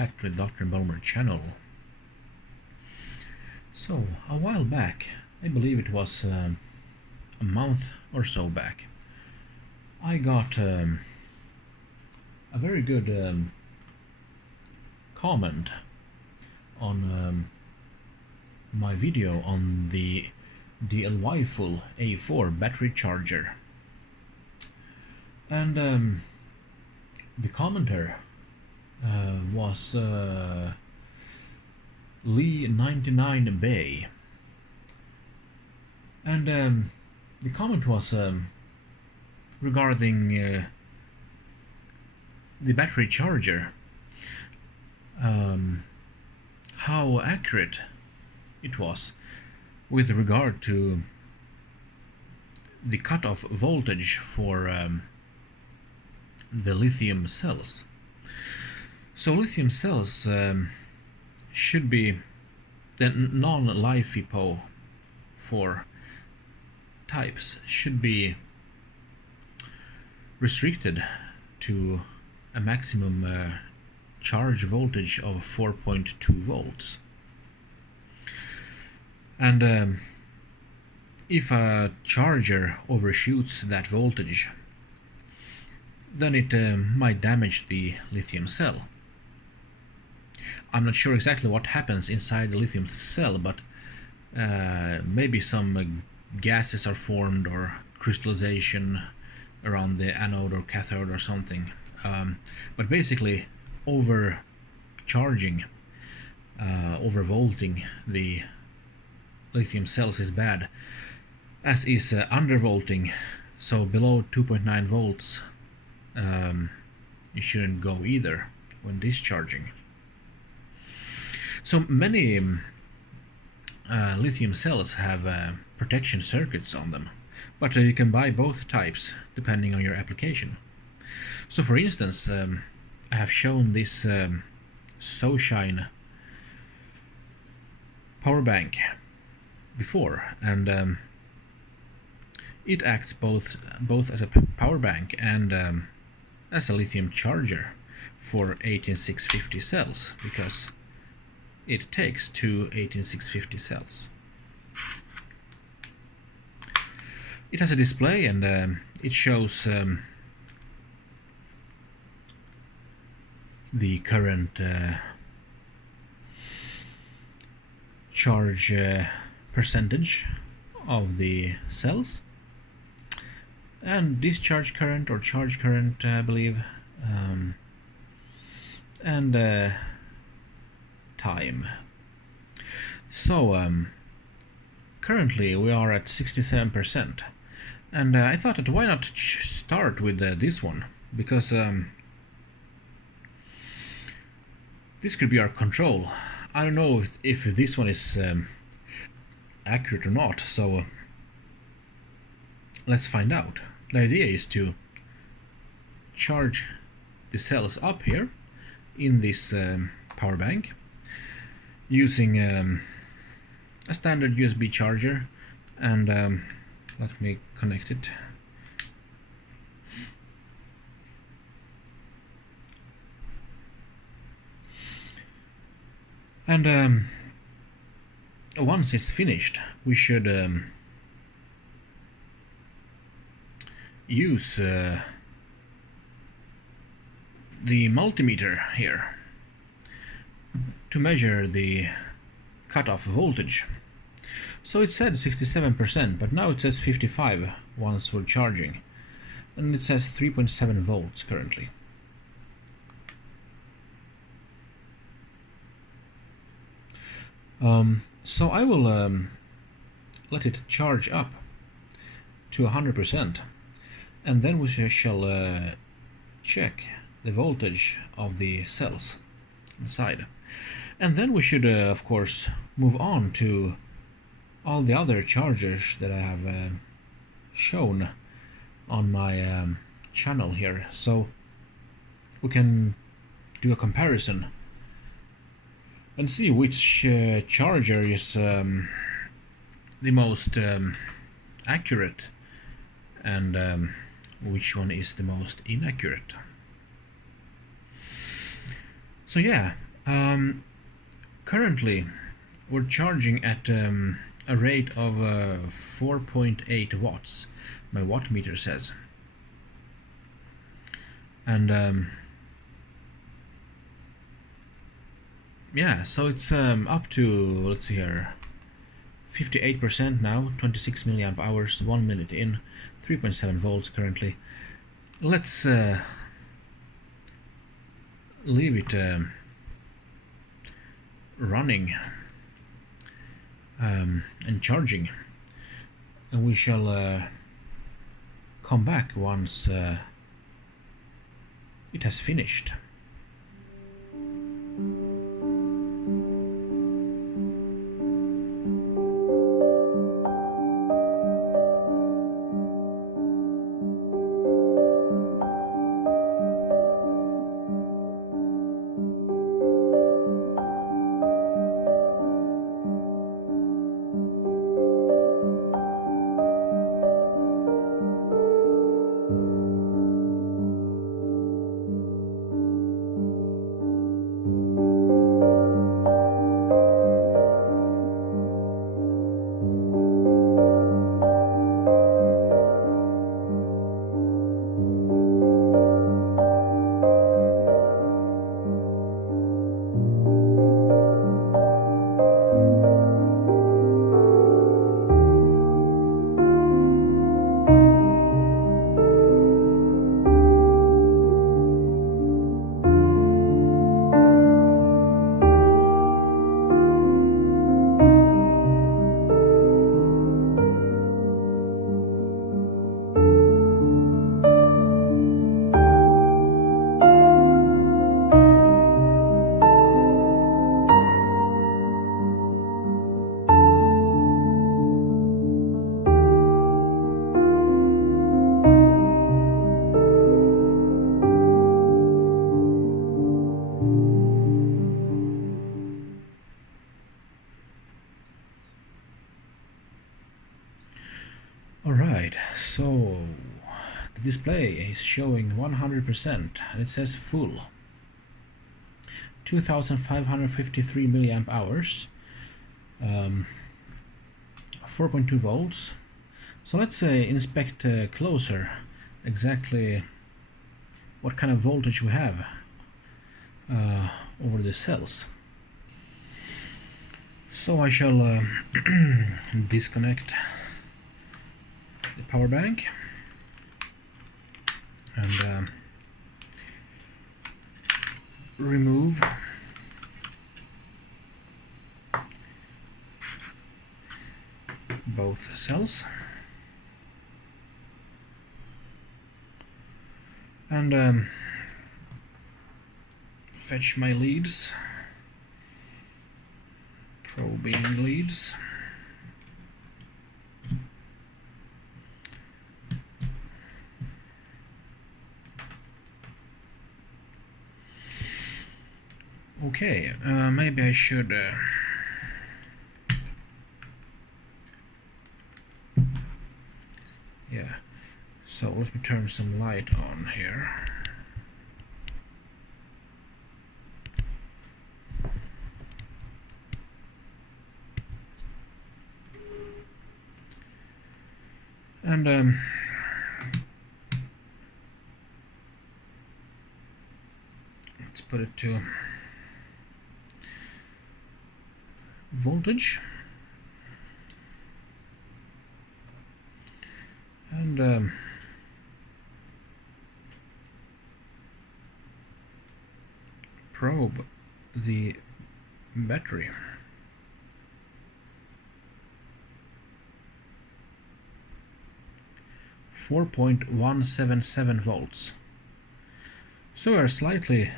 back to the Dr. Bulmer channel. So, a while back, I believe it was a month or so back, I got a very good comment on my video on the DLYFULL A4 battery charger. And the commenter was Lee99 Bay, and the comment was regarding the battery charger, how accurate it was with regard to the cutoff voltage for the lithium cells. So lithium cells should be the non-LiFePO4 types should be restricted to a maximum charge voltage of 4.2 volts. And if a charger overshoots that voltage, then it might damage the lithium cell. I'm not sure exactly what happens inside the lithium cell, but maybe some gases are formed or crystallization around the anode or cathode or something. But basically, overcharging, overvolting the lithium cells is bad, as is undervolting. So below 2.9 volts you shouldn't go either when discharging. So many lithium cells have protection circuits on them, but you can buy both types depending on your application. So for instance, I have shown this Soshine powerbank before, and it acts both as a powerbank and as a lithium charger for 18650 cells, because it takes two 18650 cells. It has a display, and it shows the current charge percentage of the cells, and discharge current or charge current, I believe, and time. So currently we are at 67%, and I thought that why not start with this one, because this could be our control. I don't know if this one is accurate or not, so let's find out. The idea is to charge the cells up here in this power bank using a standard USB charger, and let me connect it. And once it's finished, we should use the multimeter here to measure the cutoff voltage. So it said 67%, but now it says 55 once we're charging, and it says 3.7 volts currently. So I will let it charge up to 100%, and then we shall check the voltage of the cells inside. And then we should of course move on to all the other chargers that I have shown on my channel here, so we can do a comparison and see which charger is the most accurate and which one is the most inaccurate. So yeah, Currently we're charging at a rate of 4.8 watts, my watt meter says. And yeah, so it's up to, let's see here, 58% now, 26 milliamp hours, 1 minute in, 3.7 volts currently. Let's leave it running and charging, and we shall come back once it has finished. Alright, so the display is showing 100% and it says full. 2553 milliamp hours, 4.2 volts. So let's inspect closer exactly what kind of voltage we have over the cells. So I shall disconnect the power bank and remove both cells and fetch my leads, probing leads. Okay, maybe I should yeah, so let me turn some light on here. And let's put it to voltage, and probe the battery. .177 volts. So we are slightly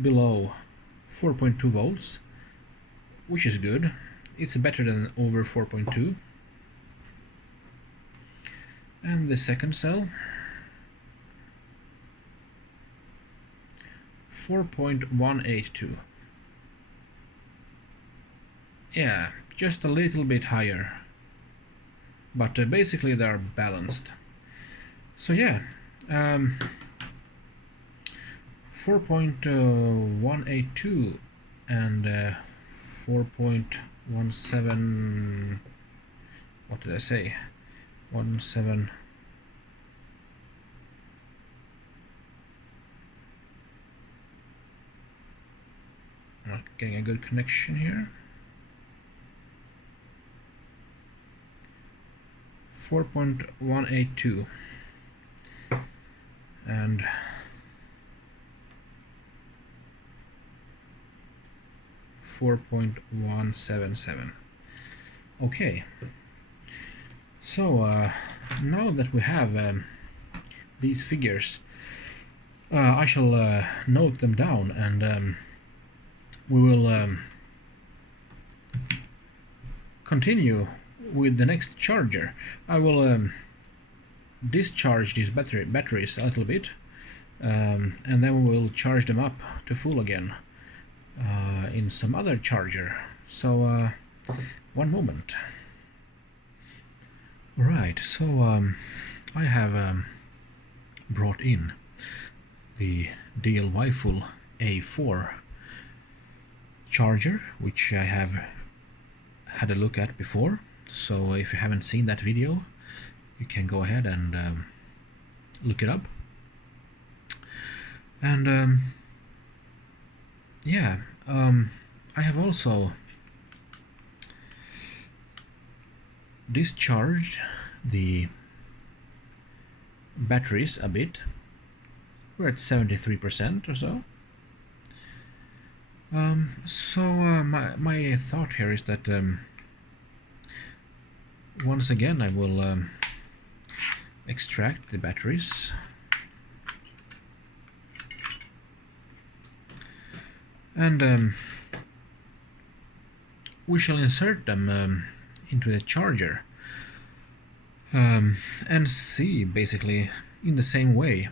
below 4.2 volts, which is good. It's better than over 4.2. And the second cell, 4.182. Yeah, just a little bit higher, but basically they are balanced. So yeah, 4.182 and 4.17, what did I say, 17, I'm not getting a good connection here. 4.182 and 4.177. Okay, so now that we have these figures, I shall note them down, and we will continue with the next charger. I will discharge these batteries a little bit, and then we will charge them up to full again in some other charger. So one moment. Right, so I have brought in the DLYFULL A4 charger, which I have had a look at before. So if you haven't seen that video, you can go ahead and look it up. And yeah, I have also discharged the batteries a bit. We're at 73% or so. My thought here is that once again I will extract the batteries and we shall insert them into the charger and see basically in the same way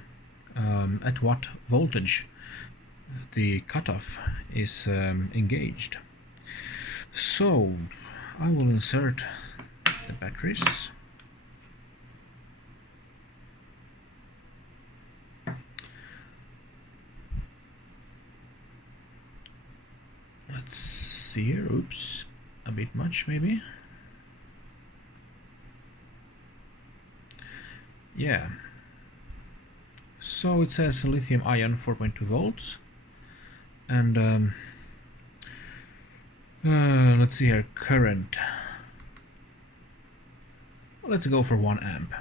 at what voltage the cutoff is engaged. So I will insert the batteries. Let's see here. Oops, a bit much maybe. Yeah. So it says lithium ion 4.2 volts. And let's see here, current. Let's go for 1 amp.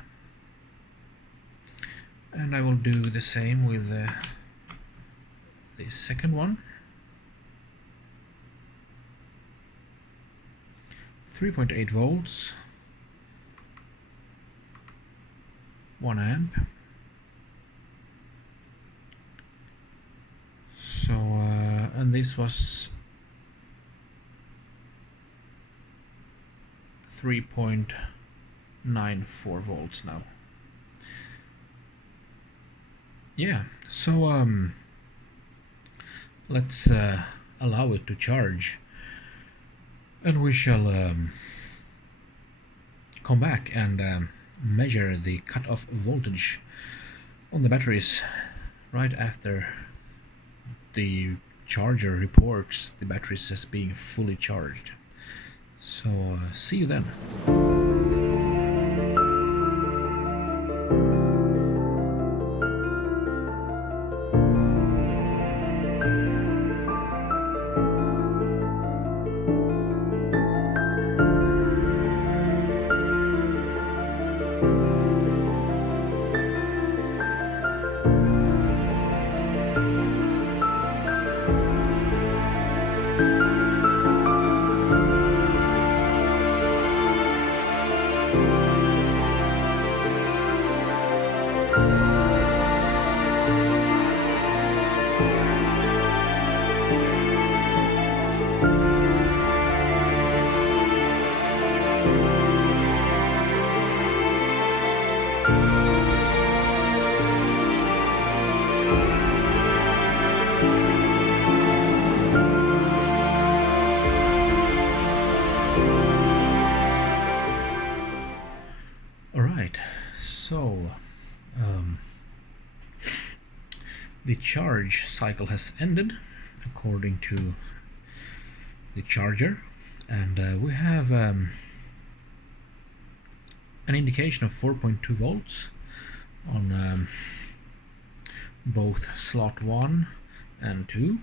And I will do the same with the second one. 3.8 volts, 1 amp. So and this was 3.94 volts now. Yeah, so let's allow it to charge, and we shall come back and measure the cutoff voltage on the batteries right after the charger reports the batteries as being fully charged. So see you then. the charge cycle has ended according to the charger, and we have an indication of 4.2 volts on both slot 1 and 2,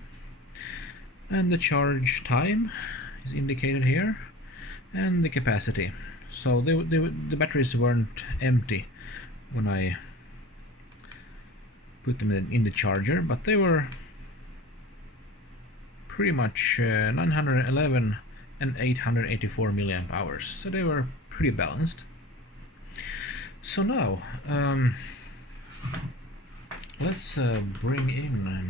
and the charge time is indicated here, and the capacity. So the batteries weren't empty when I put them in the charger, but they were pretty much 911 and 884 milliamp hours, so they were pretty balanced. So now let's bring in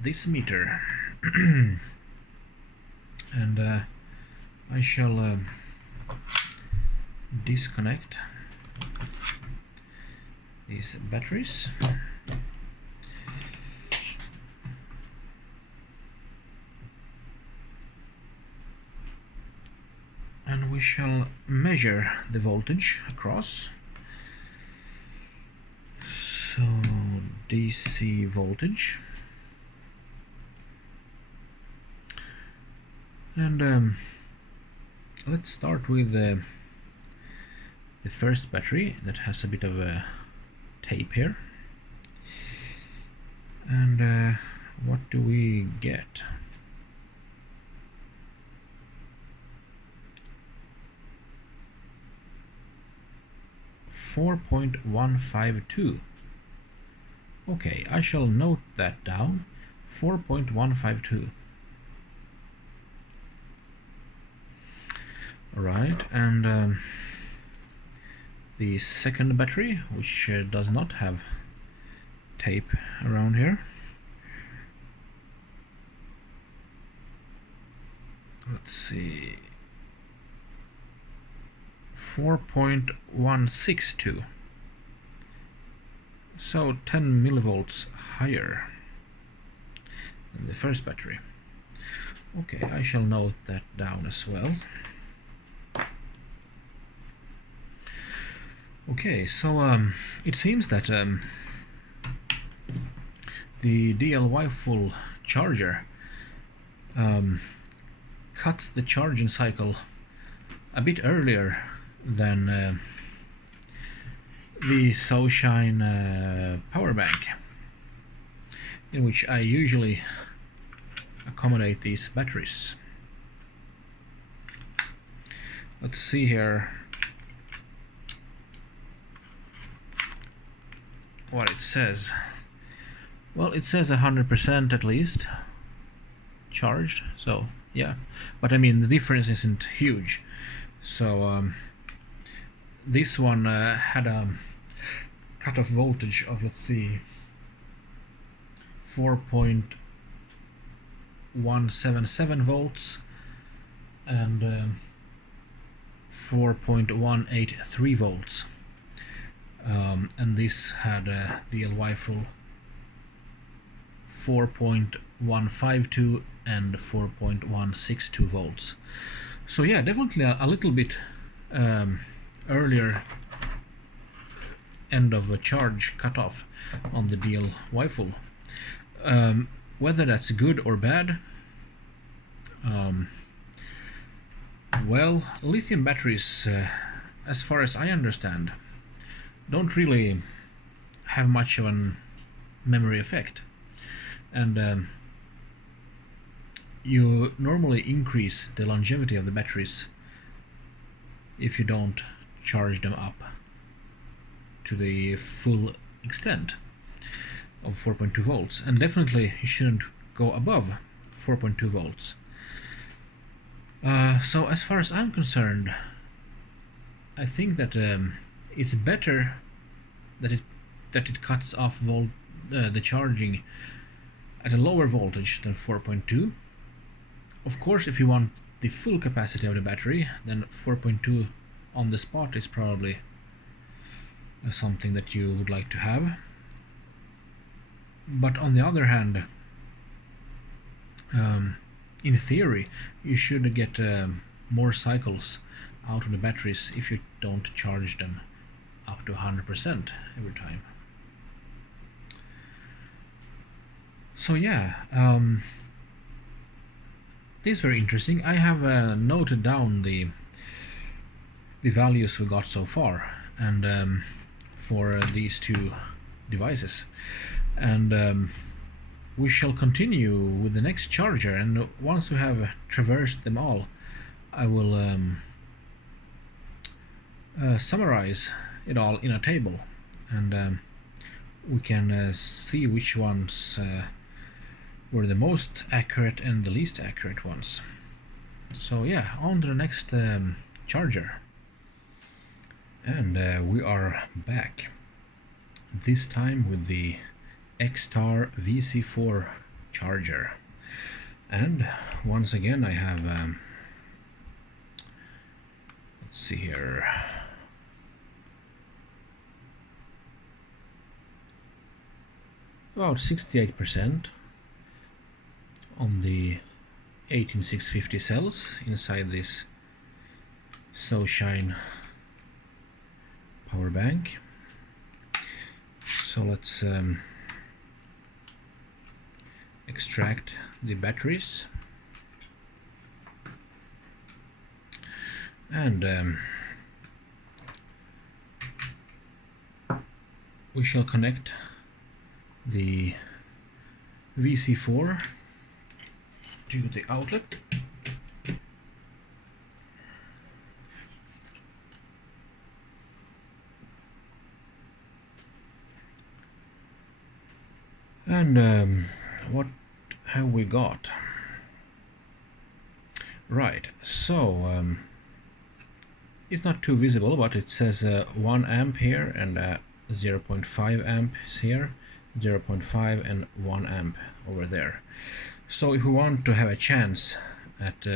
this meter and I shall disconnect these batteries. And we shall measure the voltage across. So DC voltage. And let's start with the first battery that has a bit of a tape here. And what do we get? .152. Okay, I shall note that down. 4.152. Alright, and the second battery, which does not have tape around here. Let's see. 4.162. So 10 millivolts higher than the first battery. Okay, I shall note that down as well. Okay, so it seems that the DLYFULL charger cuts the charging cycle a bit earlier than the Soshine power bank, in which I usually accommodate these batteries. Let's see here what it says. Well, it says 100% at least charged, so yeah, but I mean the difference isn't huge. So this one had a cutoff voltage of, let's see, 4.177 volts and 4.183 volts, and this had a DLYFULL 4.152 and 4.162 volts. So yeah, definitely a little bit earlier end of a charge cutoff on the DLYFULL. Whether that's good or bad, well, lithium batteries, as far as I understand, don't really have much of a memory effect, and you normally increase the longevity of the batteries if you don't charge them up to the full extent of 4.2 volts, and definitely you shouldn't go above 4.2 volts. So as far as I'm concerned, I think that it's better that it cuts off the charging at a lower voltage than 4.2. Of course, if you want the full capacity of the battery, then 4.2 on the spot is probably something that you would like to have. But on the other hand, in theory, you should get more cycles out of the batteries if you don't charge them up to 100% every time. So yeah, this is very interesting. I have noted down the values we got so far, and for these two devices, and we shall continue with the next charger, and once we have traversed them all, I will summarize it all in a table, and we can see which ones were the most accurate and the least accurate ones. So yeah, on to the next charger. And we are back, this time with the XTAR VC4 charger. And once again I have, let's see here, about 68% on the 18650 cells inside this Soshine power bank. So let's extract the batteries, and we shall connect the VC4 to the outlet. And what have we got? Right, so it's not too visible, but it says 1 amp here and 0.5 amps here, 0.5 and 1 amp over there. So if we want to have a chance at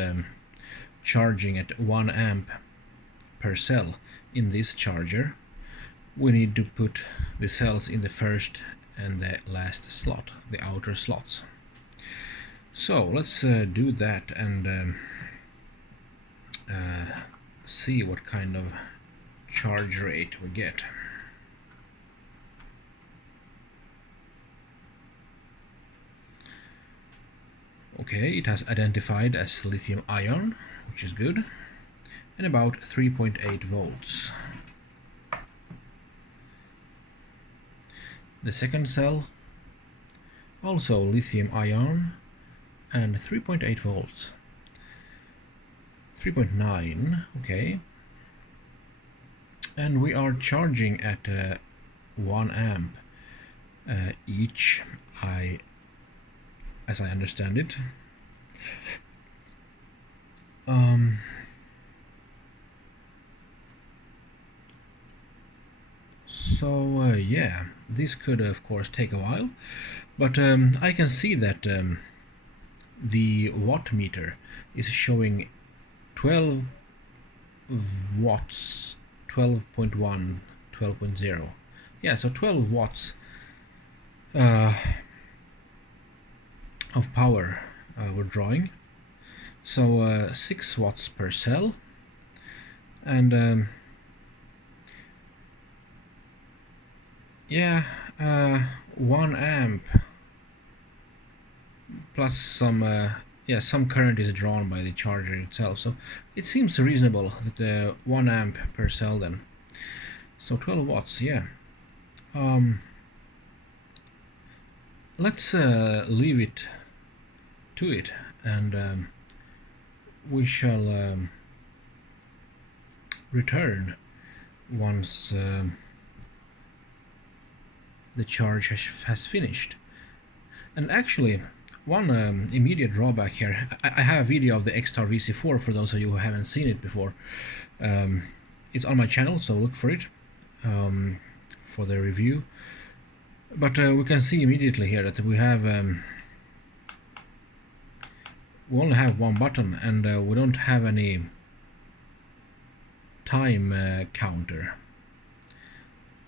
charging at 1 amp per cell in this charger, we need to put the cells in the first and the last slot, the outer slots. So let's do that and see what kind of charge rate we get. Okay, it has identified as lithium ion, which is good, and about 3.8 volts. The second cell, also lithium ion, and 3.8 volts. 3.9, okay. And we are charging at 1 amp each, as I understand it. So yeah, this could of course take a while, but I can see that the watt meter is showing 12 watts, 12.1, 12.0. Yeah, so 12 watts of power we're drawing. So 6 watts per cell, and yeah, 1 amp plus some some current is drawn by the charger itself, so it seems reasonable that 1 amp per cell then. So 12 watts, yeah. Let's leave it to it, and we shall return once the charge has finished. And actually, one immediate drawback here, I have a video of the XTAR VC4 for those of you who haven't seen it before. It's on my channel, so look for it for the review. But we can see immediately here that we have we only have one button, and we don't have any time counter.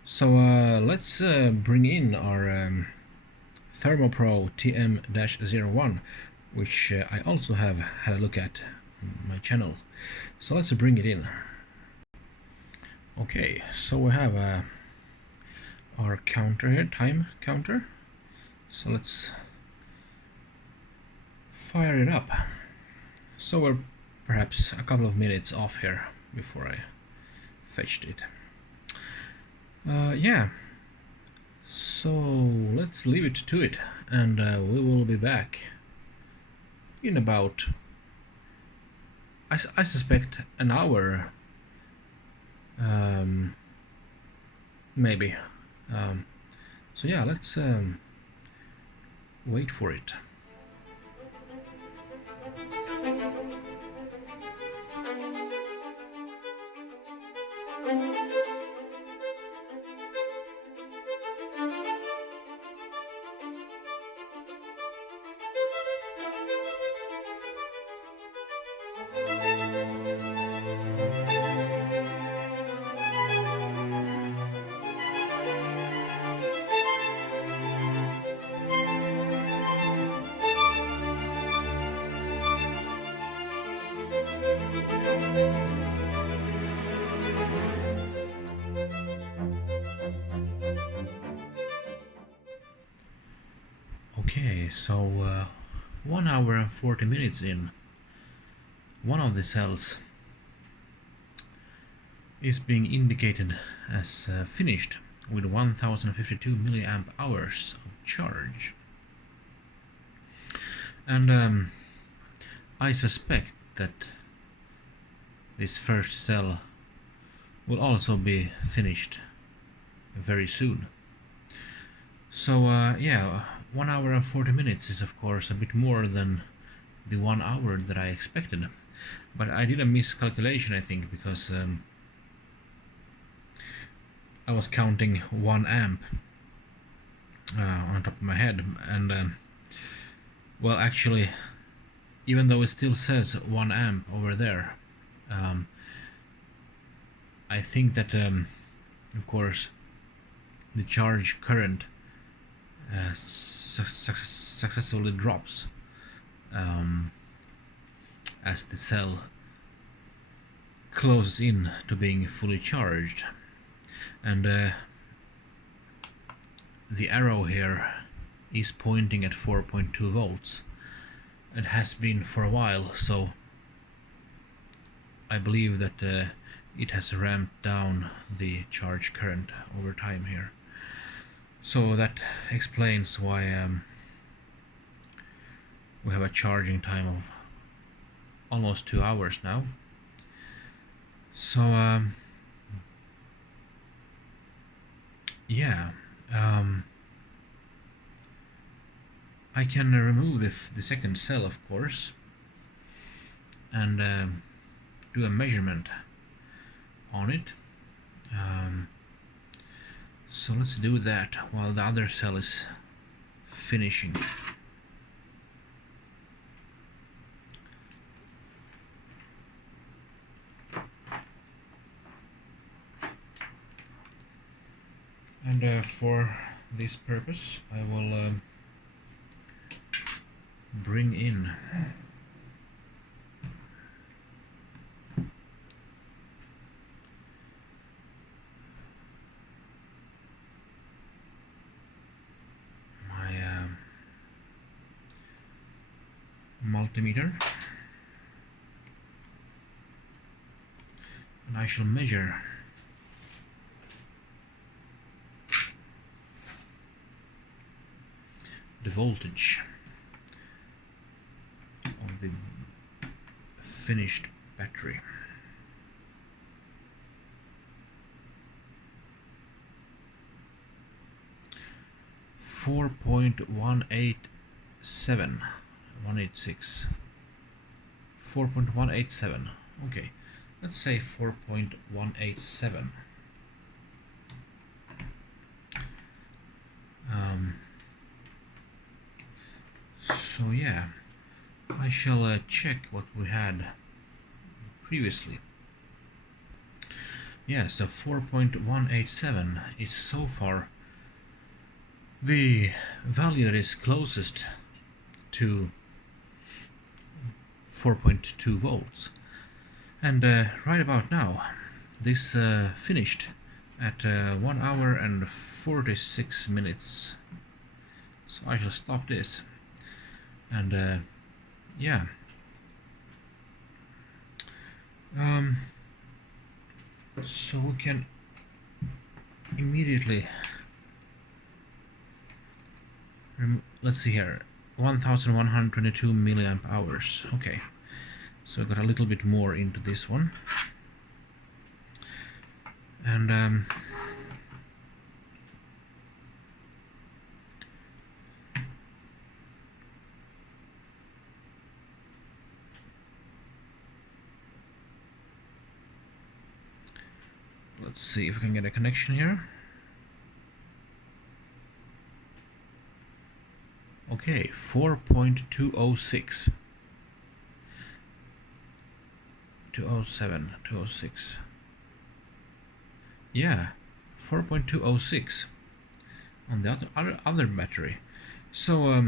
So let's bring in our ThermoPro TM-01, which I also have had a look at on my channel. So let's bring it in. Okay, so we have our counter here, time counter. So let's fire it up. So we're perhaps a couple of minutes off here before I fetched it. Yeah, so let's leave it to it, and we will be back in about, I suspect, an hour, maybe. So yeah, let's wait for it. Okay, so 1 hour and 40 minutes in, one of the cells is being indicated as finished with 1052 milliamp hours of charge. And I suspect that this first cell will also be finished very soon. So yeah, 1 hour and 40 minutes is of course a bit more than the 1 hour that I expected, but I did a miscalculation, I think, because I was counting 1 amp on top of my head, and well, actually, even though it still says 1 amp over there, I think that of course the charge current successfully drops as the cell closes in to being fully charged, and the arrow here is pointing at 4.2 volts. It has been for a while, so I believe that it has ramped down the charge current over time here. So that explains why we have a charging time of almost 2 hours now. So yeah, I can remove the second cell, of course, and do a measurement on it. So let's do that while the other cell is finishing. And for this purpose I will bring in my multimeter, and I shall measure the voltage of the finished battery. $4.187. 4.187. Okay, let's say 4.187. So yeah, I shall check what we had previously. Yeah, so 4.187 is so far the value that is closest to 4.2 volts. And right about now, this finished at 1 hour and 46 minutes. So I shall stop this. And yeah. So we can immediately let's see here, 1122 milliamp hours. Okay, so I got a little bit more into this one. And let's see if we can get a connection here. Okay, 4.206. 207, 206. Yeah, 4.206 on the other battery. So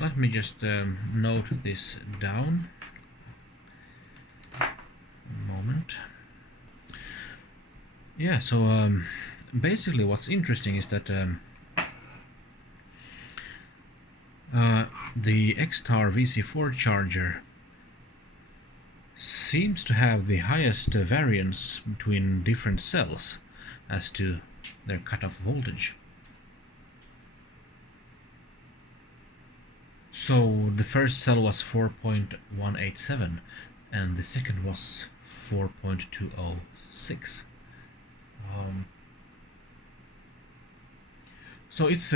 let me just note this down. Moment. Yeah, so basically what's interesting is that the XTAR VC4 charger seems to have the highest variance between different cells as to their cutoff voltage. So the first cell was 4.187 and the second was 4.206. So it's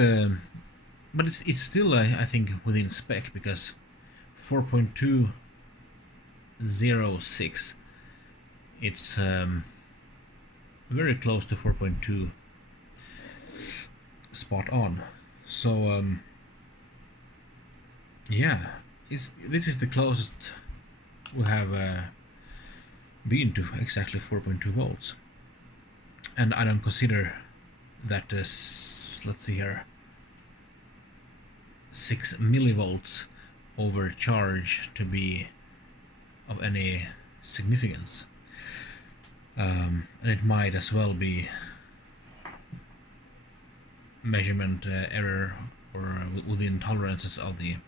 but it's still I think within spec, because 4.206, it's very close to 4.2, spot on. So yeah, this is the closest we have been to exactly 4.2 volts, and I don't consider that let's see here, 6 millivolts overcharge to be of any significance, and it might as well be measurement error or within tolerances of the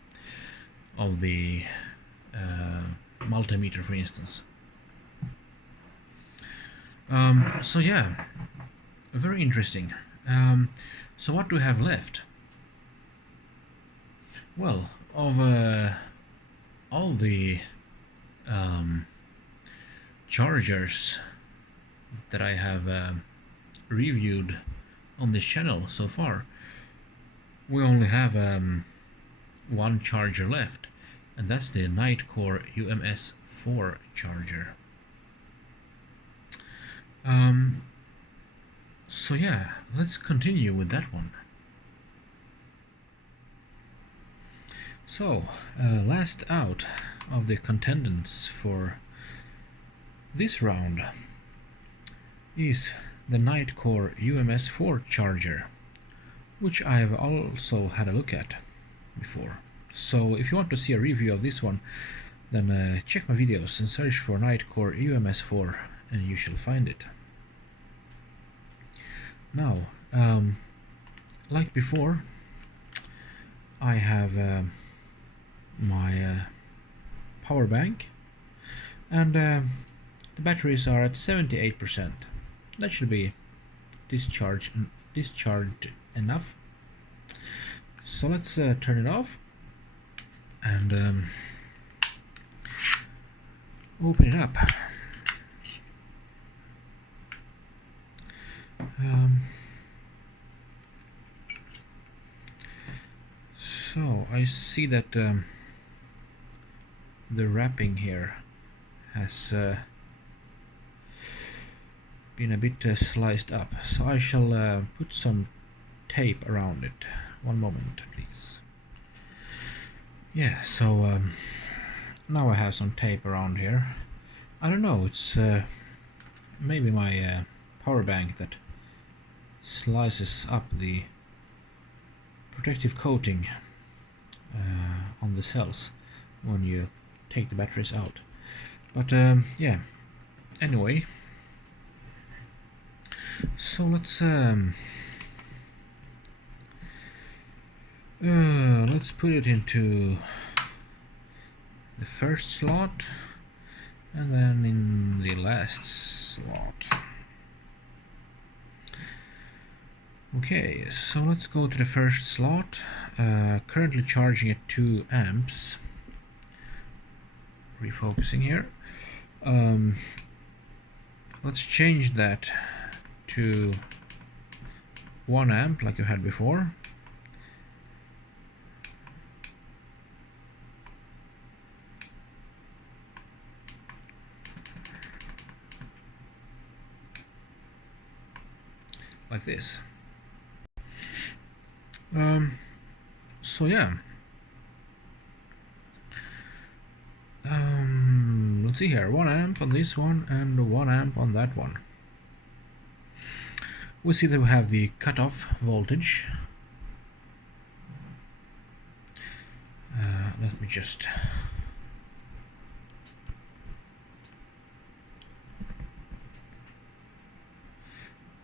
multimeter, for instance. So yeah, very interesting. So what do we have left? Well, of all the chargers that I have reviewed on this channel so far, we only have one charger left, and that's the Nitecore UMS4 charger. So yeah, let's continue with that one. So, last out of the contenders for this round is the Nitecore UMS4 charger, which I've also had a look at before. So if you want to see a review of this one, then check my videos and search for Nitecore UMS4 and you shall find it. Now, like before, I have my power bank, and the batteries are at 78%. That should be discharged enough. So let's turn it off and open it up. So I see that the wrapping here has been a bit sliced up, so I shall put some tape around it. One moment, please. Yeah, so now I have some tape around here. I don't know, it's maybe my power bank that slices up the protective coating on the cells when you take the batteries out. But yeah, anyway, so let's put it into the first slot and then in the last slot. Okay, so let's go to the first slot. Currently charging at 2 amps. Refocusing here. Let's change that to 1 amp like you had before. Like this. So yeah. Let's see here, 1 amp on this one and 1 amp on that one. We see that we have the cutoff voltage. Let me just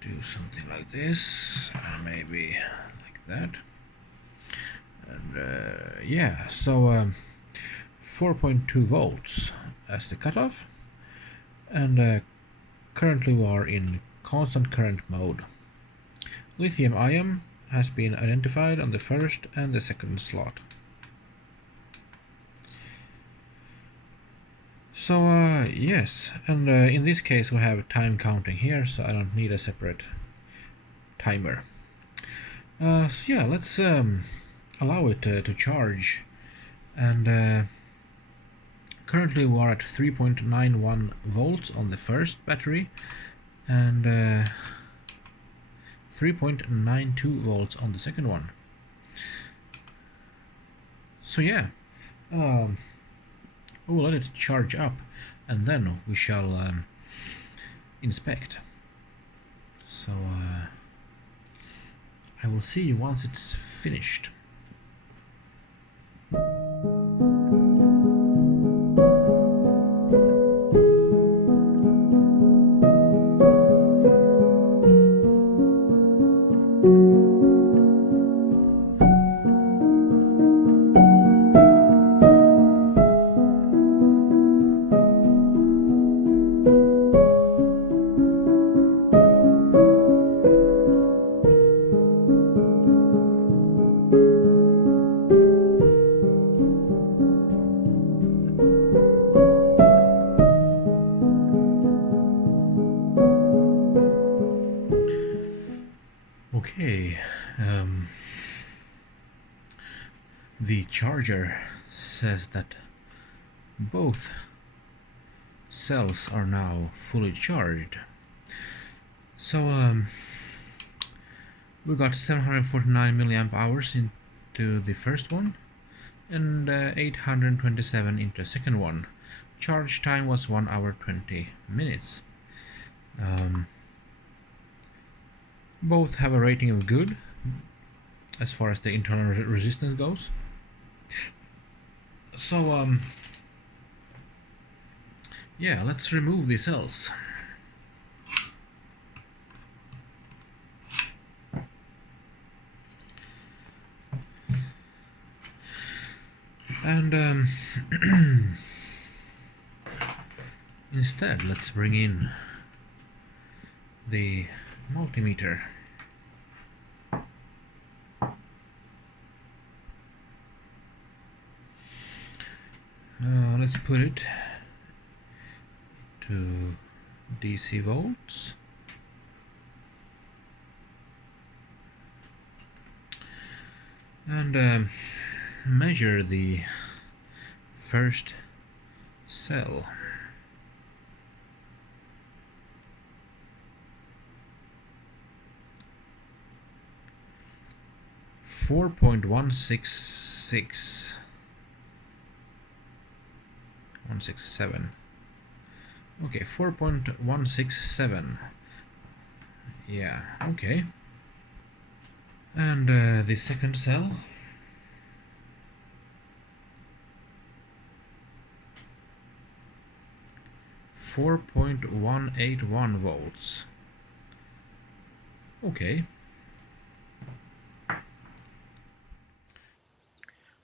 do something like this, maybe like that. And yeah, so 4.2 volts as the cutoff, and currently we are in constant current mode. Lithium ion has been identified on the first and the second slot. So yes, and in this case we have time counting here, so I don't need a separate timer. So yeah, let's allow it to charge, and currently we are at 3.91 volts on the first battery and 3.92 volts on the second one. So yeah, we'll let it charge up and then we shall inspect. So I will see you once it's finished. Okay, the charger says that both cells are now fully charged. So we got 749 milliamp hours into the first one and 827 into the second one. Charge time was 1 hour 20 minutes. Both have a rating of good as far as the internal resistance goes. So yeah, let's remove the cells. And instead let's bring in the multimeter. Let's put it to DC volts. And measure the first cell. .166 167. Okay, 4.167. Yeah, okay. And the second cell. 4.181 volts. Okay.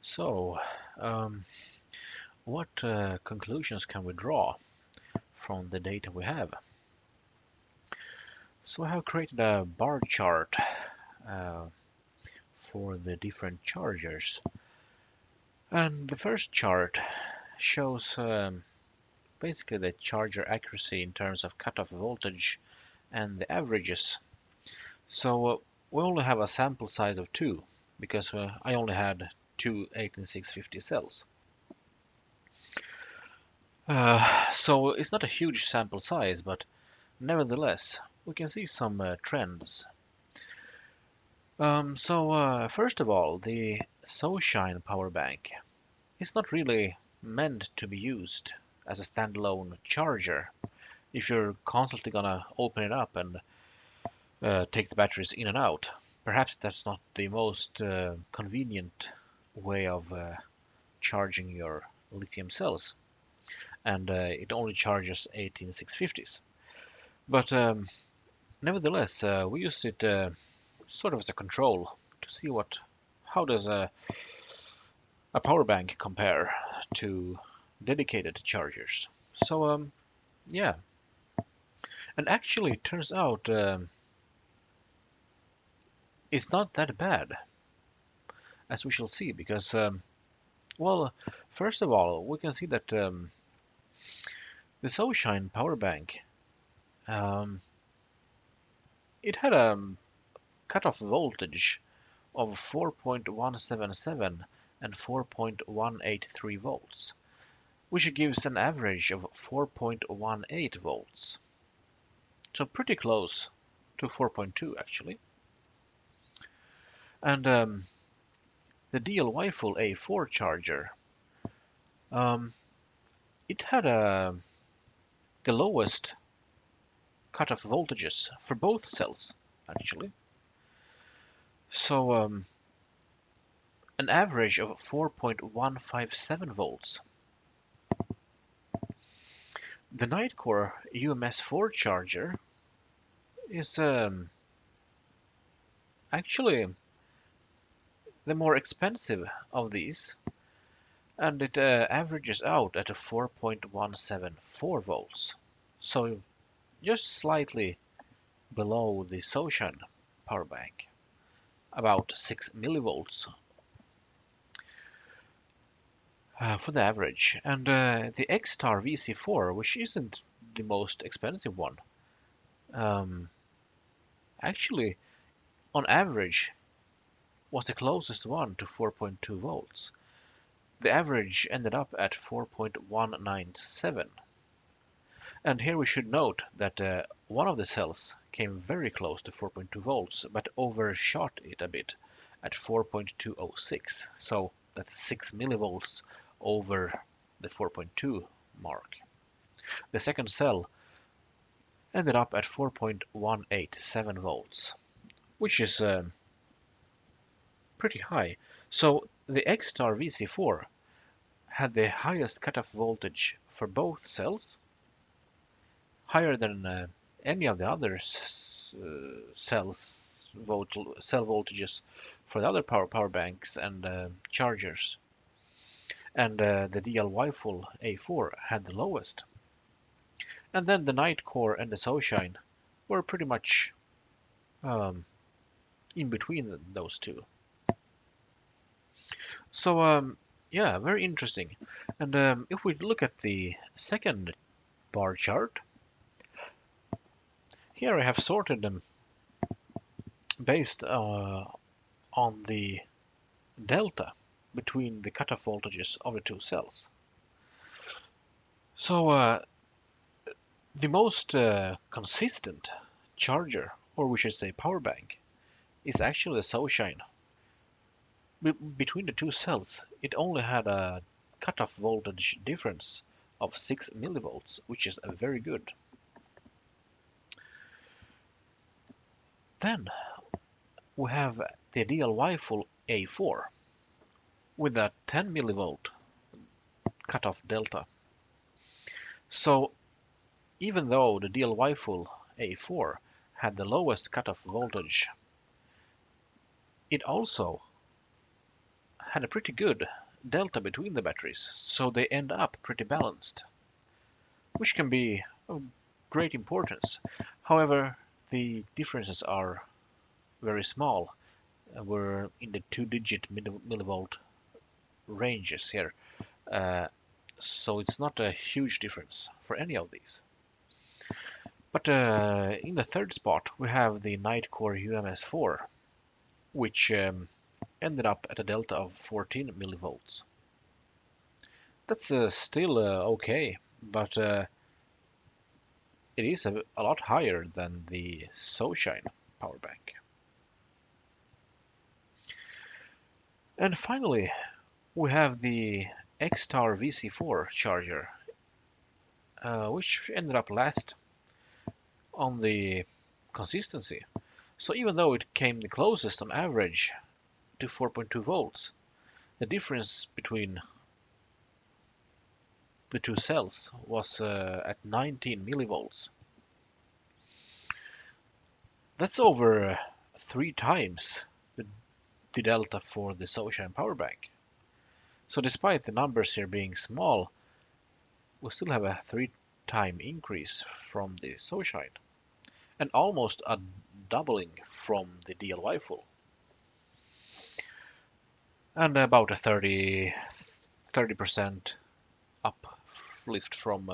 So, what conclusions can we draw from the data we have? So I have created a bar chart uh, for the different chargers. And the first chart shows basically the charger accuracy in terms of cutoff voltage and the averages. So we only have a sample size of 2 because I only had two 18650 cells. So it's not a huge sample size, but nevertheless we can see some trends. First of all, the Soshine power bank is not really meant to be used as a standalone charger. If you're constantly gonna open it up and take the batteries in and out, perhaps that's not the most convenient way of charging your lithium cells, and it only charges 18650s. But nevertheless, we used it sort of as a control to see how does a power bank compare to dedicated chargers. So yeah, and actually it turns out it's not that bad, as we shall see, because well, first of all, we can see that the Soshine power bank um, it had a cutoff voltage of 4.177 and 4.183 volts, which gives an average of 4.18 volts. So pretty close to 4.2 actually. And the DLYFULL A4 charger, um, it had the lowest cutoff voltages for both cells actually. So an average of 4.157 volts. The Nitecore UMS4 charger is actually the more expensive of these, and it averages out at a 4.174 volts, so just slightly below the Soshine power bank, about 6 millivolts for the average. And the XTAR VC4, which isn't the most expensive one, actually on average was the closest one to 4.2 volts. The average ended up at 4.197. And here we should note that one of the cells came very close to 4.2 volts, but overshot it a bit at 4.206. So that's 6 millivolts over the 4.2 mark. The second cell ended up at 4.187 volts, which is pretty high. So the XTAR VC4 had the highest cutoff voltage for both cells, higher than any of the other cell voltages for the other power banks and chargers. And the DLYFULL A4 had the lowest. And then the Nitecore and the Soshine were pretty much in between those two. So yeah, very interesting. And if we look at the second bar chart, here I have sorted them based on the delta between the cutoff voltages of the two cells. So the most consistent charger, or we should say power bank, is actually the Soshine. Between the two cells, it only had a cutoff voltage difference of 6 millivolts, which is very good. Then we have the DLYFULL A4 with a 10 millivolt cutoff delta. So even though the DLYFULL A4 had the lowest cutoff voltage, it also had a pretty good delta between the batteries, so they end up pretty balanced, which can be of great importance. However, the differences are very small. We're in the 2-digit millivolt ranges here, so it's not a huge difference for any of these. But in the third spot, we have the Nitecore UMS4, which ended up at a delta of 14 millivolts. That's still okay, but it is a lot higher than the Soshine powerbank. And finally, we have the XTAR VC4 charger, which ended up last on the consistency. So even though it came the closest on average to 4.2 volts, the difference between the two cells was at 19 millivolts. That's over 3 times the delta for the Soshine powerbank. So despite the numbers here being small, we still have a 3-time increase from the Soshine, and almost a doubling from the DLYFULL, and about a 30% uplift from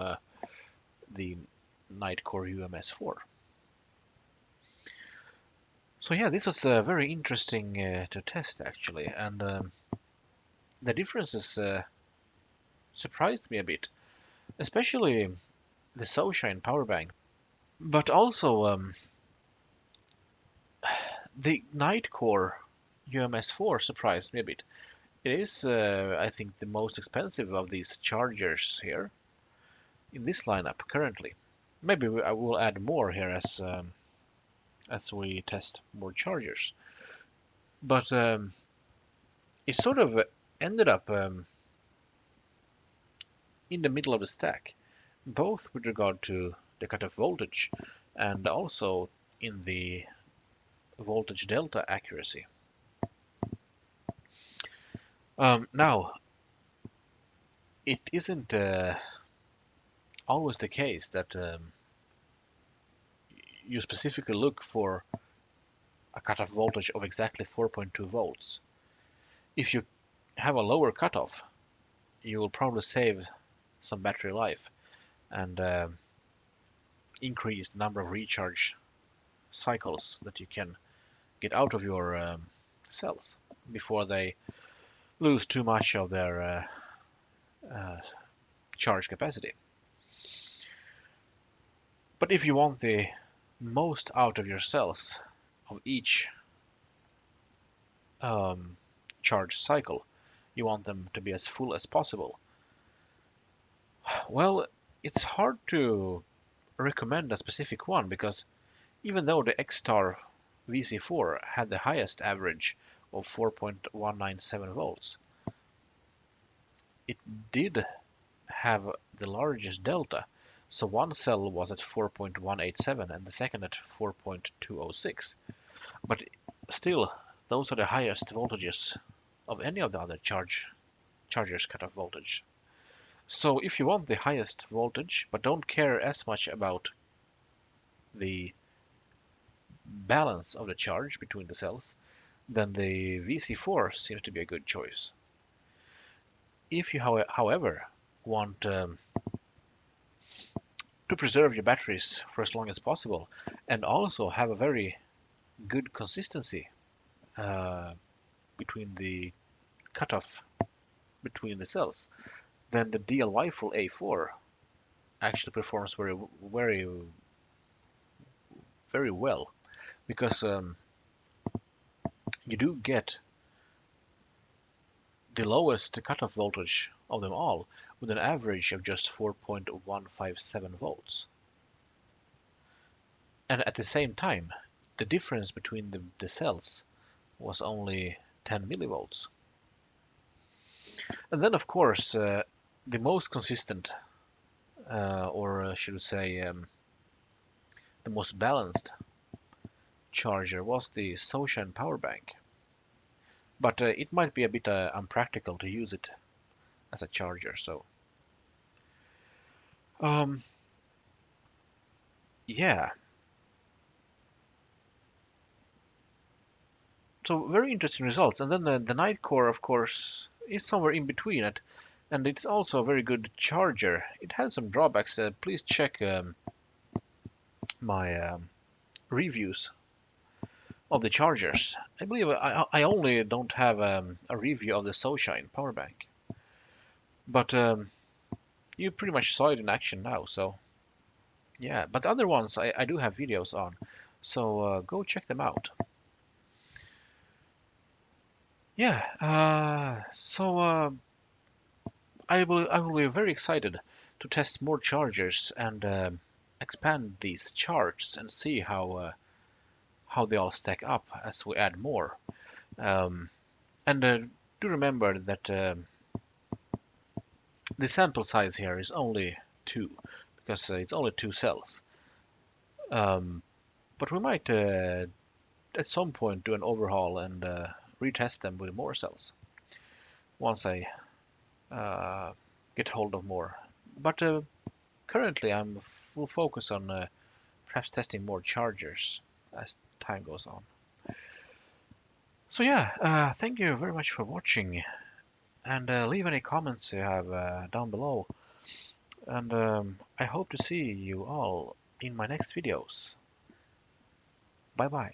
the Nitecore UMS4. So yeah, this was very interesting to test actually, and the differences surprised me a bit, especially the Soshine powerbank, but also the Nitecore UMS4 surprised me a bit. It is, I think, the most expensive of these chargers here in this lineup currently. Maybe I will add more here as we test more chargers. But it sort of ended up in the middle of the stack, both with regard to the cutoff voltage and also in the voltage delta accuracy. Now, it isn't always the case that you specifically look for a cutoff voltage of exactly 4.2 volts. If you have a lower cutoff, you will probably save some battery life and increase the number of recharge cycles that you can get out of your cells before they lose too much of their charge capacity. But if you want the most out of your cells of each charge cycle, you want them to be as full as possible. Well, it's hard to recommend a specific one because even though the XTAR VC4 had the highest average of 4.197 volts, it did have the largest delta. So one cell was at 4.187 and the second at 4.206. But still, those are the highest voltages of any of the other chargers cutoff voltage. So if you want the highest voltage but don't care as much about the balance of the charge between the cells, then the VC4 seems to be a good choice. If you, however, want to preserve your batteries for as long as possible and also have a very good consistency between the cutoff between the cells, then the DLYFULL A4 actually performs very, very, very well because you do get the lowest cutoff voltage of them all with an average of just 4.157 volts. And at the same time, the difference between the cells was only 10 millivolts. And then, of course, the most consistent or should we say the most balanced charger was the Soshine powerbank. But it might be a bit unpractical to use it as a charger, so um, yeah. So very interesting results. And then the Nitecore, of course, is somewhere in between it, and it's also a very good charger. It has some drawbacks. Please check my reviews of the chargers. I believe I only don't have a review of the Soshine powerbank, but you pretty much saw it in action now. So yeah, but the other ones I do have videos on, so go check them out. Yeah, I will be very excited to test more chargers and expand these charts and see how they all stack up as we add more. And do remember that the sample size here is only 2, because it's only 2 cells. But we might at some point do an overhaul and retest them with more cells once I get hold of more. But currently I'm full focus on perhaps testing more chargers as time goes on. So yeah, thank you very much for watching, and leave any comments you have down below. And I hope to see you all in my next videos. Bye bye.